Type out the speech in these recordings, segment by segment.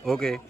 Oke.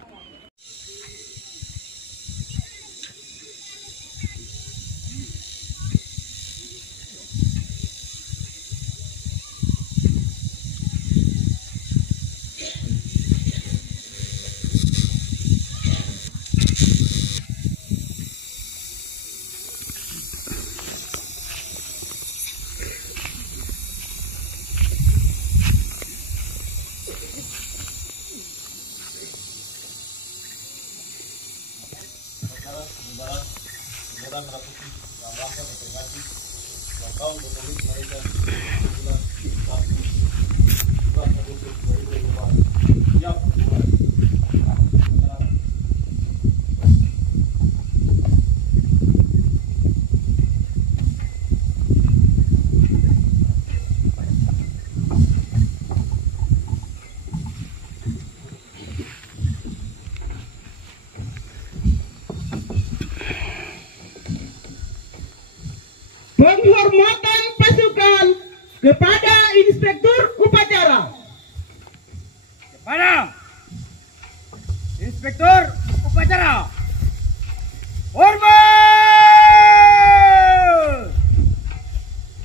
Penghormatan pasukan kepada Inspektur Upacara. Kepada Inspektur Upacara. Hormat!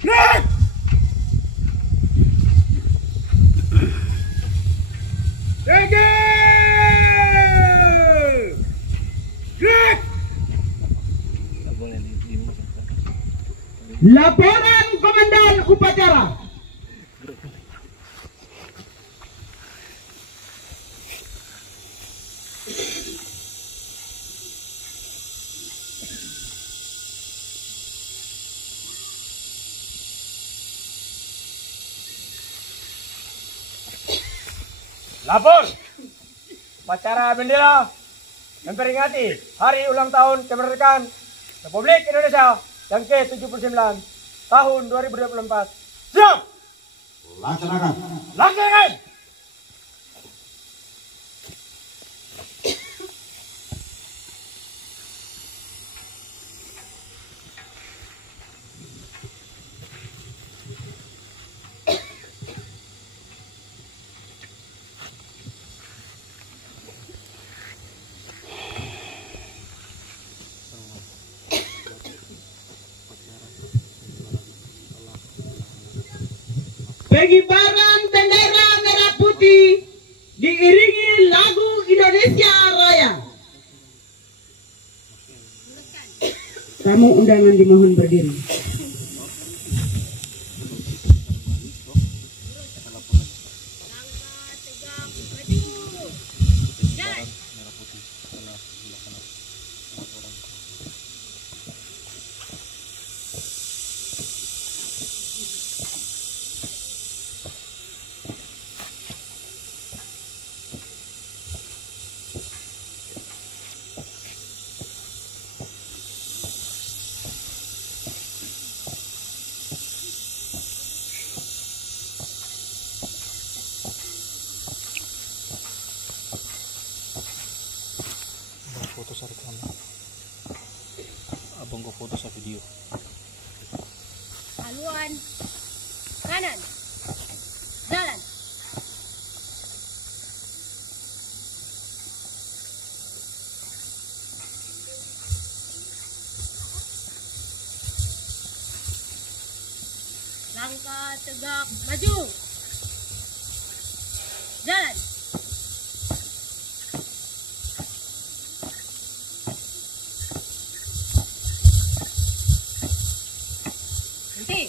Gerak! Tinggi! Gerak! Laporan Komandan Upacara. Lapor! Upacara bendera memperingati Hari Ulang Tahun Kemerdekaan Republik Indonesia yang ke-79 tahun 2024. Siap! Laksanakan. Laksanakan! Pengibaran bendera merah putih diiringi lagu Indonesia Raya. Tamu undangan dimohon berdiri. Foto sa reklamo. Abang ko foto sa video. Haluan kanan, jalan. Langkah tegak maju, jalan. Berhenti.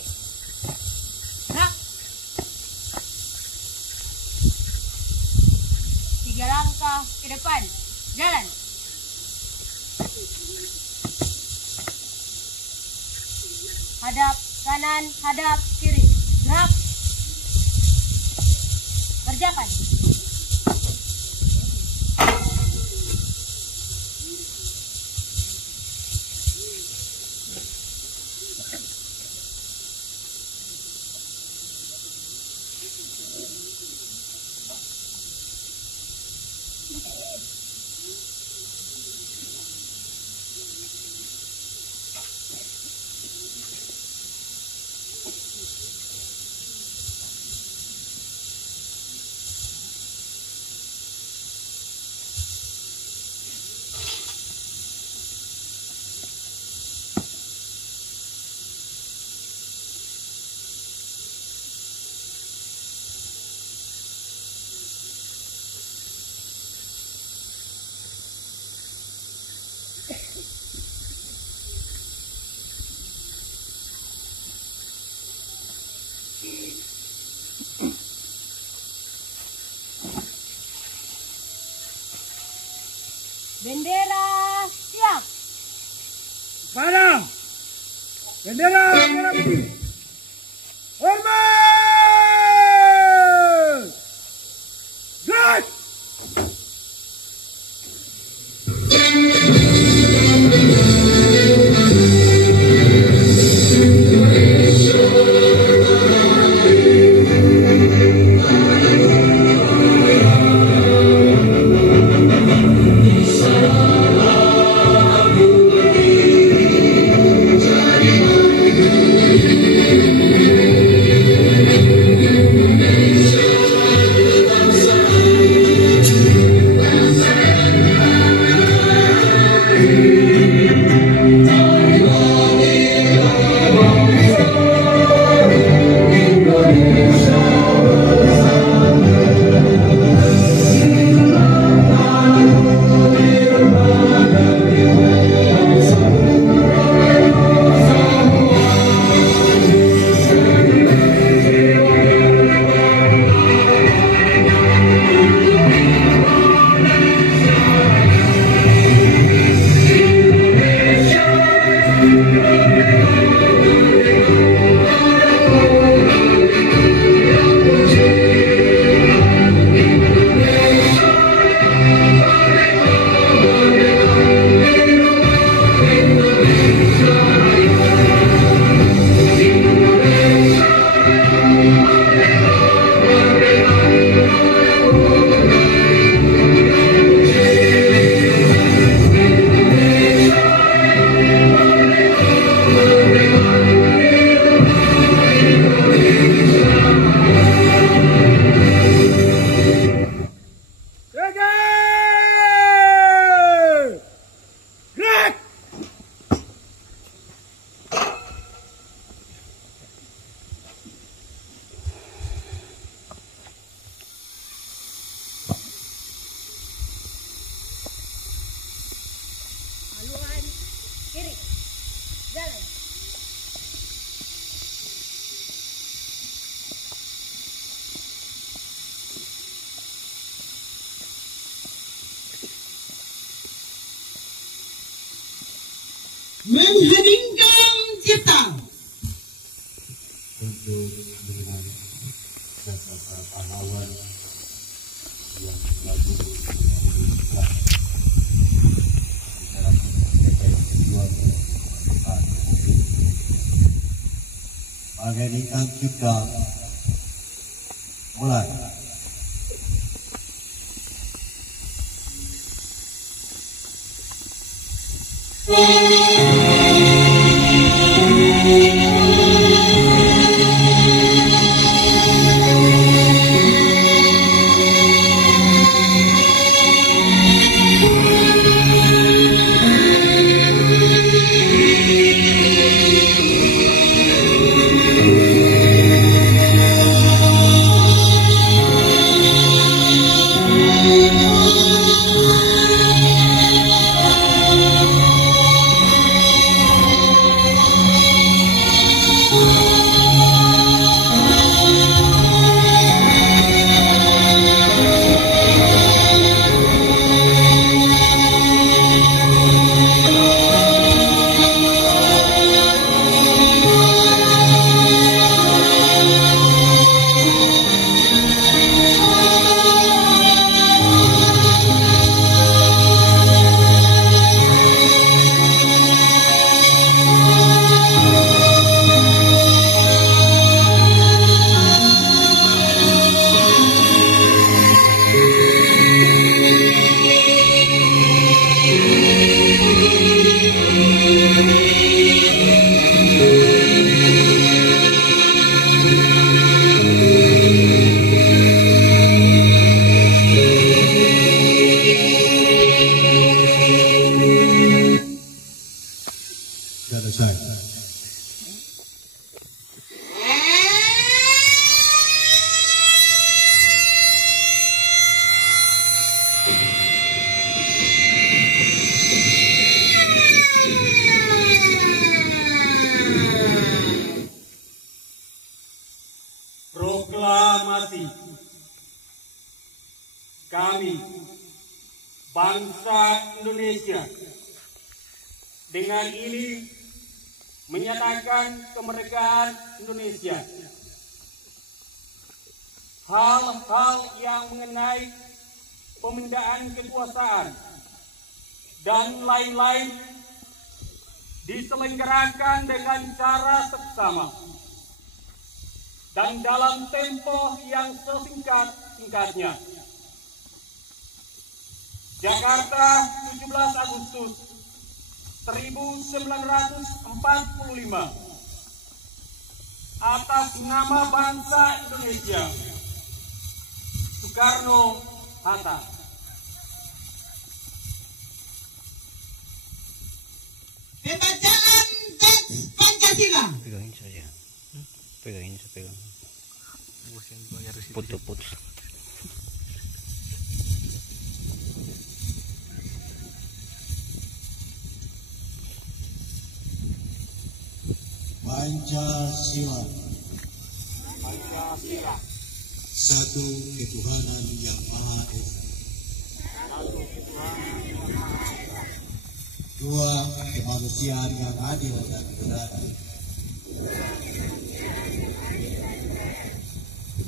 Gerak. 3 langkah ke depan. Jalan. Hadap kanan, hadap kiri. Gerak. Kerjakan. Bendera siap. Padang. Bendera merah putih. Hormat. Gerak. Haluan kiri. Jalan. Mengheningkan cipta. Untuk dengan jasa para pahlawan yang lagu mengheningkan cipta mulai. Proklamasi kami bangsa Indonesia dengan ini menyatakan kemerdekaan Indonesia. Hal-hal yang mengenai pemindaan kekuasaan dan lain-lain diselenggarakan dengan cara seksama dan dalam tempo yang sesingkat-singkatnya. Jakarta, 17 Agustus 1945. Atas nama bangsa Indonesia, Soekarno-Hatta. Pembacaan teks Pancasila. Pegangin saja. Pegangin saya pegang. Putus. Pancasila. Pancasila. Satu ketuhanan yang Maha Esa. Dua, kemanusiaan yang adil dan beradab.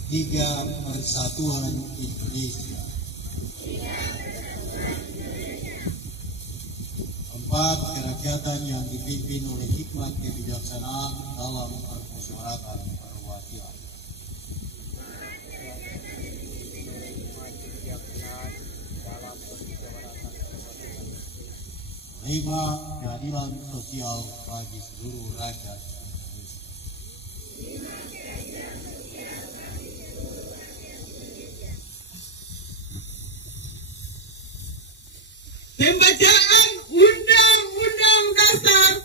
Tiga, persatuan Indonesia. Empat, kerakyatan yang dipimpin oleh hikmat kebijaksanaan dalam permusyawaratan perwakilan. Lima, keadilan sosial bagi seluruh rakyat Indonesia. Pembacaan Undang-Undang Dasar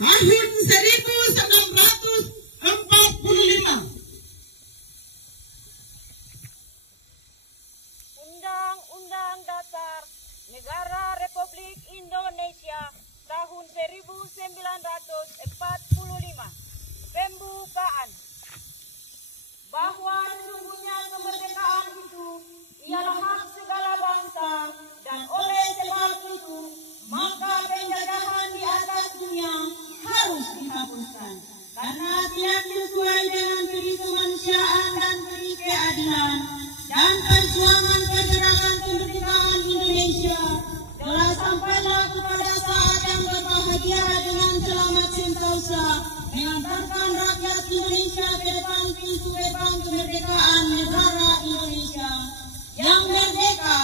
tahun 1945. Undang-Undang Dasar Negara Republik Indonesia tahun 1945. Pembukaan. Bahwa sesungguhnya kemerdekaan itu ialah hak segala bangsa, dan oleh sebab itu maka penjajahan di atas dunia harus dihapuskan, karena tidak sesuai dengan peri kemanusiaan dan peri keadilan, dan perjuangan pergerakan kemerdekaan Indonesia telah sampailah kepada saat yang berbahagia dengan selamat sentosa, mengantarkan rakyat Indonesia ke depan pintu gerbang kemerdekaan negara Indonesia yang merdeka,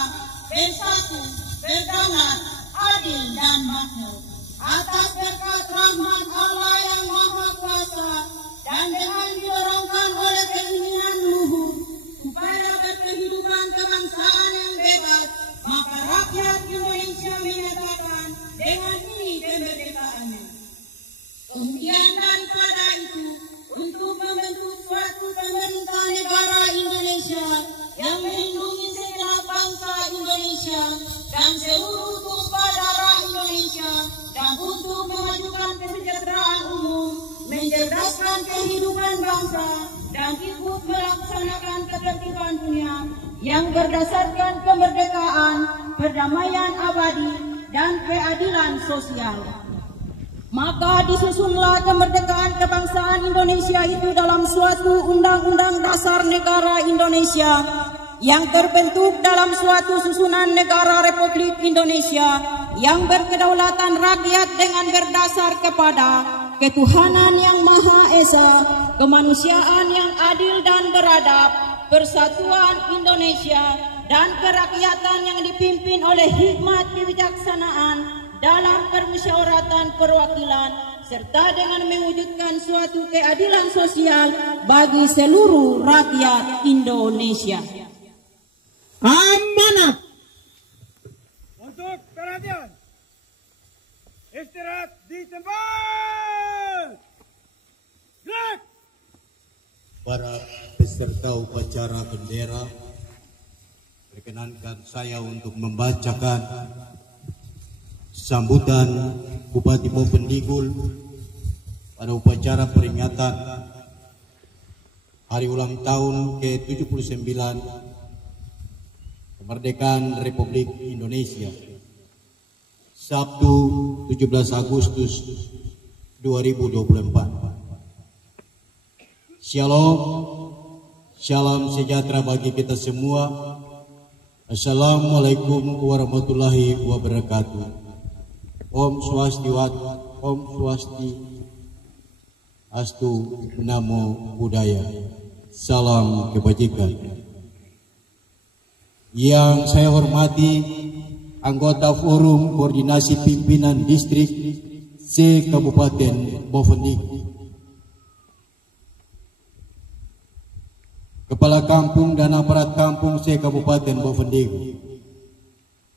bersatu, berdaulat, adil dan makmur, atas berkat rahmat Allah yang Maha Kuasa, dan dengan didorongkan oleh keinginan luhur supaya berkehidupan kebangsaan yang bebas, maka rakyat Indonesia menyatakan dengan ini kemerdekaannya. Kemudian daripada itu, untuk membentuk suatu pemerintah negara Indonesia yang melindungi segenap bangsa Indonesia dan seluruh tumpah darah Indonesia, dan untuk memajukan kesejahteraan umum, mencerdaskan kehidupan bangsa, dan ikut melaksanakan ketertiban dunia yang berdasarkan kemerdekaan, perdamaian abadi, dan keadilan sosial. Maka disusunlah kemerdekaan kebangsaan Indonesia itu dalam suatu undang-undang dasar negara Indonesia yang terbentuk dalam suatu susunan negara Republik Indonesia yang berkedaulatan rakyat dengan berdasar kepada ketuhanan yang Maha Esa, kemanusiaan yang adil dan beradab, persatuan Indonesia, dan kerakyatan yang dipimpin oleh hikmat kebijaksanaan dalam permusyawaratan perwakilan, serta dengan mewujudkan suatu keadilan sosial bagi seluruh rakyat Indonesia. Amanat. Untuk perhatian. Istirahat di tempat. Gerak. Para peserta upacara bendera, perkenankan saya untuk membacakan sambutan Bupati Bovendigul pada upacara peringatan Hari Ulang Tahun ke-79 kemerdekaan Republik Indonesia, Sabtu 17 Agustus 2024. Shalom, salam sejahtera bagi kita semua. Assalamualaikum warahmatullahi wabarakatuh. Om Swastiastu, Om Swastiastu, Namo Buddhaya. Salam kebajikan. Yang saya hormati anggota Forum Koordinasi Pimpinan Distrik C Kabupaten Bovendigul, Kepala Kampung dan Aparat Kampung C Kabupaten Bovendigul,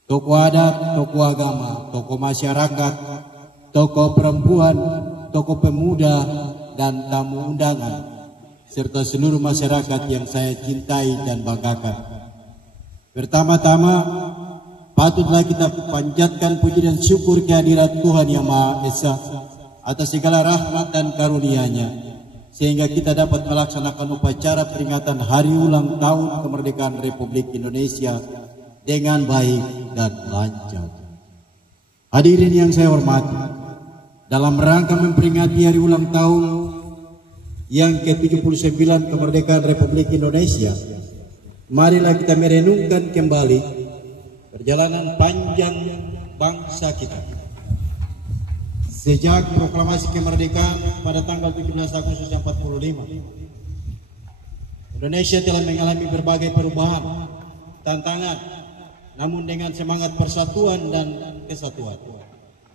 tokoh adat, tokoh agama, tokoh masyarakat, tokoh perempuan, tokoh pemuda, dan tamu undangan, serta seluruh masyarakat yang saya cintai dan banggakan. Pertama-tama, patutlah kita panjatkan puji dan syukur kehadirat Tuhan Yang Maha Esa atas segala rahmat dan karunia-Nya, sehingga kita dapat melaksanakan upacara peringatan Hari Ulang Tahun Kemerdekaan Republik Indonesia dengan baik dan lancar. Hadirin yang saya hormati, dalam rangka memperingati Hari Ulang Tahun yang ke-79 Kemerdekaan Republik Indonesia, marilah kita merenungkan kembali perjalanan panjang bangsa kita. Sejak proklamasi kemerdekaan pada tanggal 17 Agustus 45, Indonesia telah mengalami berbagai perubahan, tantangan, namun dengan semangat persatuan dan kesatuan,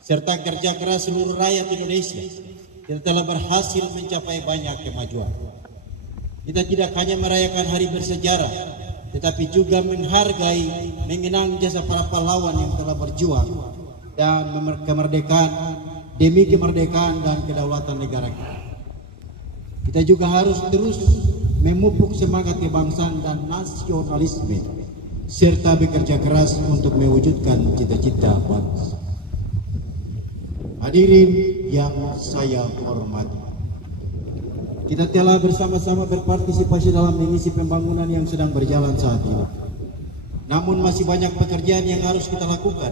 serta kerja keras seluruh rakyat Indonesia, kita telah berhasil mencapai banyak kemajuan. Kita tidak hanya merayakan hari bersejarah, tetapi juga menghargai, mengenang jasa para pahlawan yang telah berjuang dan kemerdekaan demi kemerdekaan dan kedaulatan negara kita. Kita juga harus terus memupuk semangat kebangsaan dan nasionalisme, serta bekerja keras untuk mewujudkan cita-cita bangsa. Hadirin yang saya hormati, kita telah bersama-sama berpartisipasi dalam mengisi pembangunan yang sedang berjalan saat ini. Namun masih banyak pekerjaan yang harus kita lakukan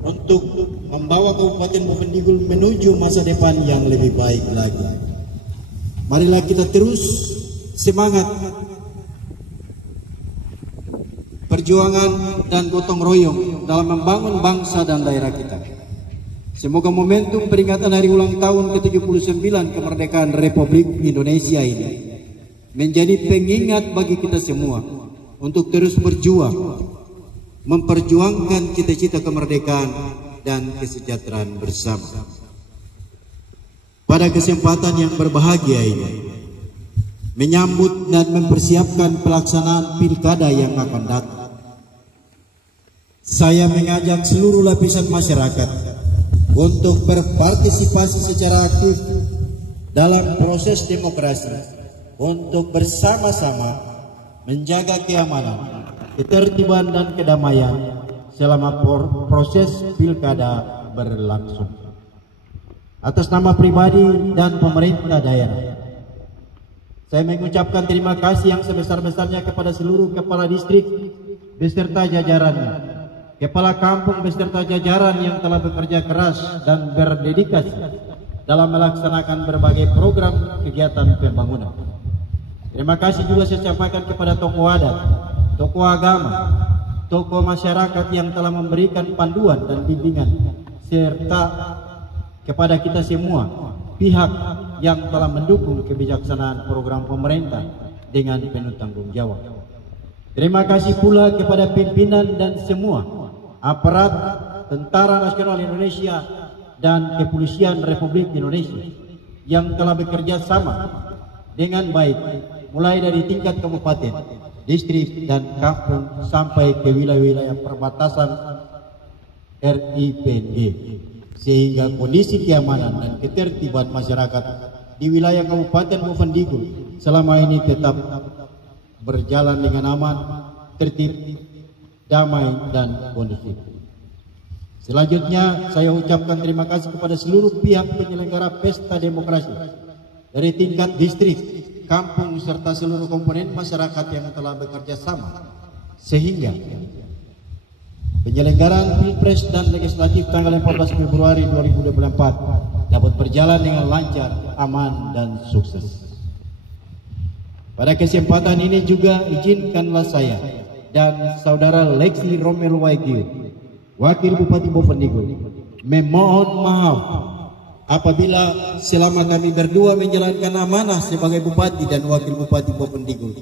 untuk membawa Kabupaten Bovendigul menuju masa depan yang lebih baik lagi. Marilah kita terus semangat perjuangan dan gotong royong dalam membangun bangsa dan daerah kita. Semoga momentum peringatan Hari Ulang Tahun ke-79 Kemerdekaan Republik Indonesia ini menjadi pengingat bagi kita semua untuk terus berjuang, memperjuangkan cita-cita kemerdekaan dan kesejahteraan bersama. Pada kesempatan yang berbahagia ini, menyambut dan mempersiapkan pelaksanaan pilkada yang akan datang, saya mengajak seluruh lapisan masyarakat untuk berpartisipasi secara aktif dalam proses demokrasi, untuk bersama-sama menjaga keamanan, ketertiban dan kedamaian selama proses pilkada berlangsung. Atas nama pribadi dan pemerintah daerah, saya mengucapkan terima kasih yang sebesar-besarnya kepada seluruh kepala distrik beserta jajarannya, kepala kampung beserta jajaran yang telah bekerja keras dan berdedikasi dalam melaksanakan berbagai program kegiatan pembangunan. Terima kasih juga saya sampaikan kepada tokoh adat, tokoh agama, tokoh masyarakat yang telah memberikan panduan dan bimbingan, serta kepada kita semua pihak yang telah mendukung kebijaksanaan program pemerintah dengan penuh tanggung jawab. Terima kasih pula kepada pimpinan dan semua aparat Tentara Nasional Indonesia dan Kepolisian Republik Indonesia yang telah bekerja sama dengan baik, mulai dari tingkat kabupaten, distrik, dan kampung sampai ke wilayah-wilayah perbatasan RIPNG, sehingga kondisi keamanan dan ketertiban masyarakat di wilayah Kabupaten Bovendigul selama ini tetap berjalan dengan aman, tertib, damai, dan kondusif. Selanjutnya, saya ucapkan terima kasih kepada seluruh pihak penyelenggara pesta demokrasi dari tingkat distrik, kampung, serta seluruh komponen masyarakat yang telah bekerja sama sehingga penyelenggaraan Pilpres dan Legislatif tanggal 14 Februari 2024 dapat berjalan dengan lancar, aman, dan sukses. Pada kesempatan ini juga izinkanlah saya dan saudara Lexi Romel Waigil, Wakil Bupati Bovendigul, memohon maaf apabila selama kami berdua menjalankan amanah sebagai Bupati dan Wakil Bupati Bovendigul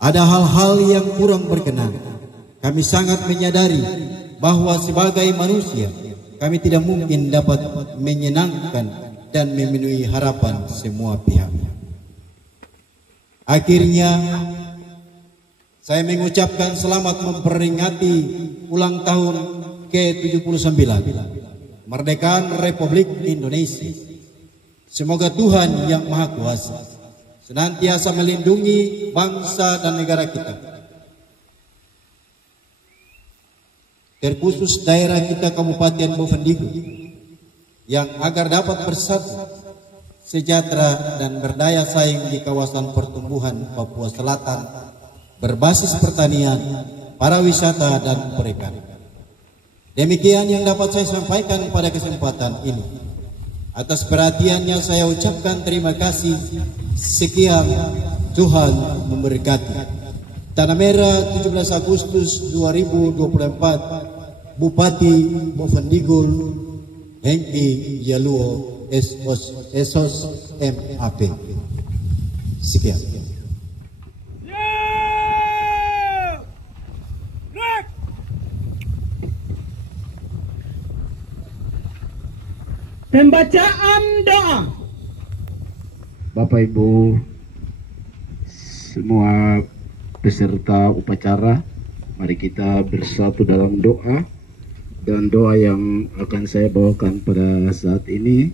ada hal-hal yang kurang berkenan. Kami sangat menyadari bahwa sebagai manusia kami tidak mungkin dapat menyenangkan dan memenuhi harapan semua pihak. Akhirnya saya mengucapkan selamat memperingati ulang tahun ke-79 kemerdekaan Republik Indonesia. Semoga Tuhan yang Maha Kuasa senantiasa melindungi bangsa dan negara kita, terkhusus daerah kita Kabupaten Bovendigul, yang agar dapat bersatu, sejahtera dan berdaya saing di kawasan pertumbuhan Papua Selatan berbasis pertanian, pariwisata dan perikanan. Demikian yang dapat saya sampaikan pada kesempatan ini. Atas perhatiannya saya ucapkan terima kasih. Sekian, Tuhan memberkati. Tanah Merah 17 Agustus 2024, Bupati Bovendigul Hengki Yaluo Esos MAP. Sekian. Pembacaan doa. Bapak Ibu semua peserta upacara, mari kita bersatu dalam doa. Dan doa yang akan saya bawakan pada saat ini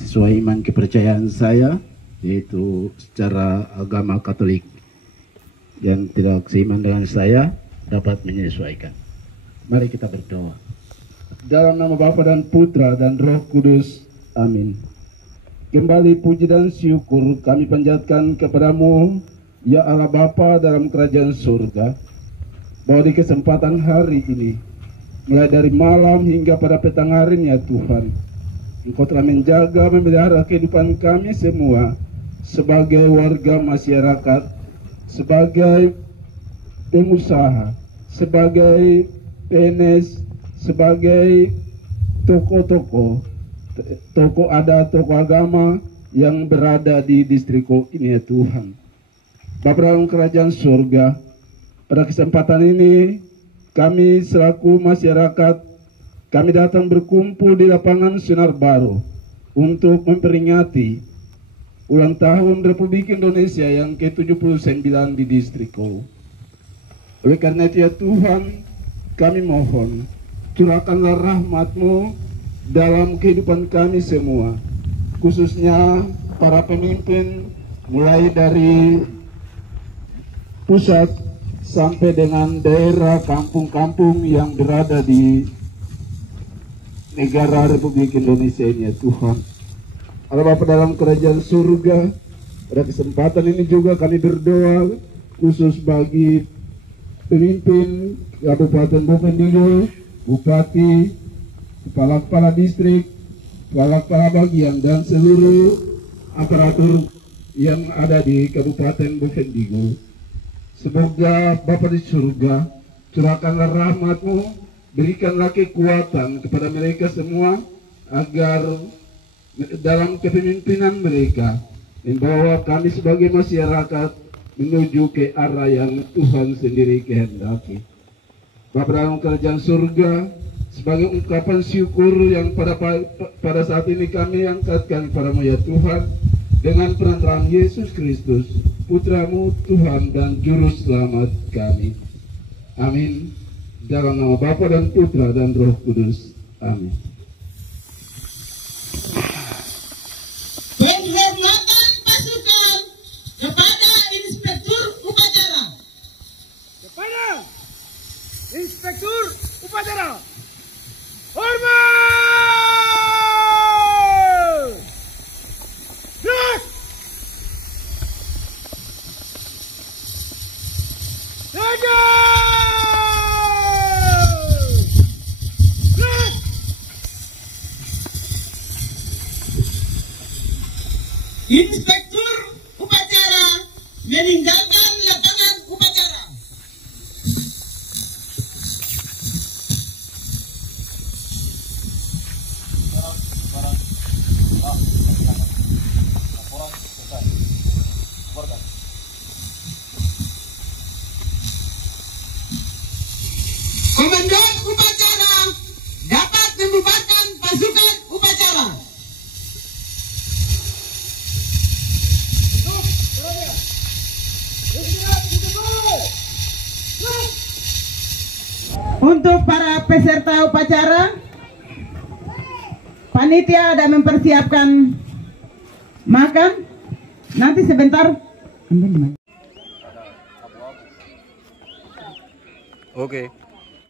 sesuai iman kepercayaan saya, yaitu secara agama Katolik. Yang tidak seiman dengan saya dapat menyesuaikan. Mari kita berdoa. Dalam nama Bapa dan Putra dan Roh Kudus. Amin. Kembali puji dan syukur kami panjatkan kepadamu, ya Allah Bapa dalam kerajaan surga, bahwa di kesempatan hari ini, mulai dari malam hingga pada petang harinya Tuhan, Engkau telah menjaga, memelihara kehidupan kami semua sebagai warga masyarakat, sebagai pengusaha, sebagai PNS, sebagai tokoh-tokoh, tokoh adat, tokoh agama yang berada di distriko ini ya Tuhan. Bapa dalam kerajaan surga, pada kesempatan ini kami selaku masyarakat, kami datang berkumpul di lapangan Sinar Baru untuk memperingati ulang tahun Republik Indonesia yang ke-79 di distriko. Oleh karena itu ya Tuhan, kami mohon curahkanlah rahmat-Mu dalam kehidupan kami semua, khususnya para pemimpin mulai dari pusat sampai dengan daerah kampung-kampung yang berada di negara Republik Indonesia ini ya Tuhan. Allah Bapa dalam kerajaan surga, pada kesempatan ini juga kami berdoa khusus bagi pemimpin Kabupaten Bovendigul, Bupati, kepala-kepala distrik, kepala-kepala bagian, dan seluruh aparatur yang ada di Kabupaten Bovendigul. Semoga Bapa di surga, curahkanlah rahmat-Mu, berikanlah kekuatan kepada mereka semua, agar dalam kepemimpinan mereka membawa kami sebagai masyarakat menuju ke arah yang Tuhan sendiri kehendaki. Bapa dalam kerajaan surga, sebagai ungkapan syukur yang pada saat ini kami angkatkan kepadamu ya Tuhan, dengan perantaraan Yesus Kristus, Putra-Mu, Tuhan dan Juru Selamat kami. Amin. Dalam nama Bapa dan Putra dan Roh Kudus. Amin. Penghormatan pasukan kepada Inspektur Upacara. Kepada Inspektur Upacara. Hormat! Gerak! Jaga! Inspektur upacara meninggalkan lapangan upacara. Komandan upacara dapat membubarkan pasukan upacara. Untuk para peserta upacara, panitia ada mempersiapkan makan. Nanti sebentar. Oke.